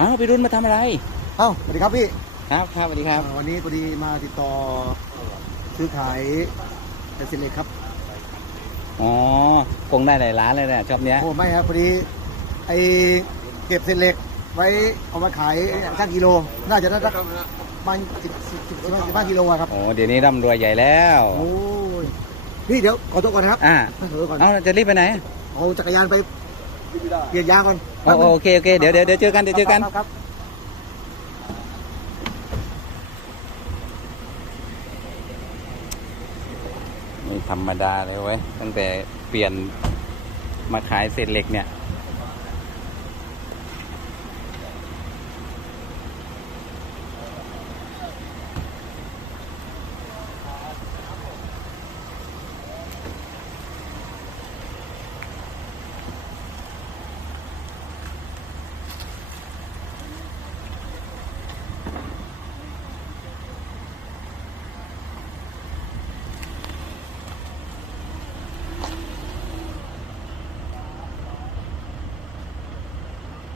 อ้าวพี่รุ่นมาทำอะไร เอ้าสวัสดีครับพี่ครับครับสวัสดีครับเอ่อวันนี้พอดีมาติดต่อซื้อขายเป็นสินเหล็กครับอ๋อคงได้หลายร้านเลยเนี่ยชอบเนี้ยโอ้ไม่ครับพอดีไอเก็บเศษเหล็กไว้เอามาขายช่างกิโล น่าจะได้สักประมาณสิบสิบสิบสิบห้าสิบห้ากิโลอะครับโอ้เดี๋ยวนี้ร่ำรวยใหญ่แล้วโอ้ยพี่เดี๋ยวขอตัวก่อนนะครับอ่าขอตัวก่อนเอาจะรีบไปไหนเอาจักรยานไป เปลี่ยนยางก่อนโอ้โอเคโอเคเดี๋ยวเดี๋ยวเดี๋ยวเจอกันเดี๋ยวเจอกัน ครับครับไม่ธรรมดาเลยเว้ยตั้งแต่เปลี่ยนมาขายเศษเหล็กเนี่ย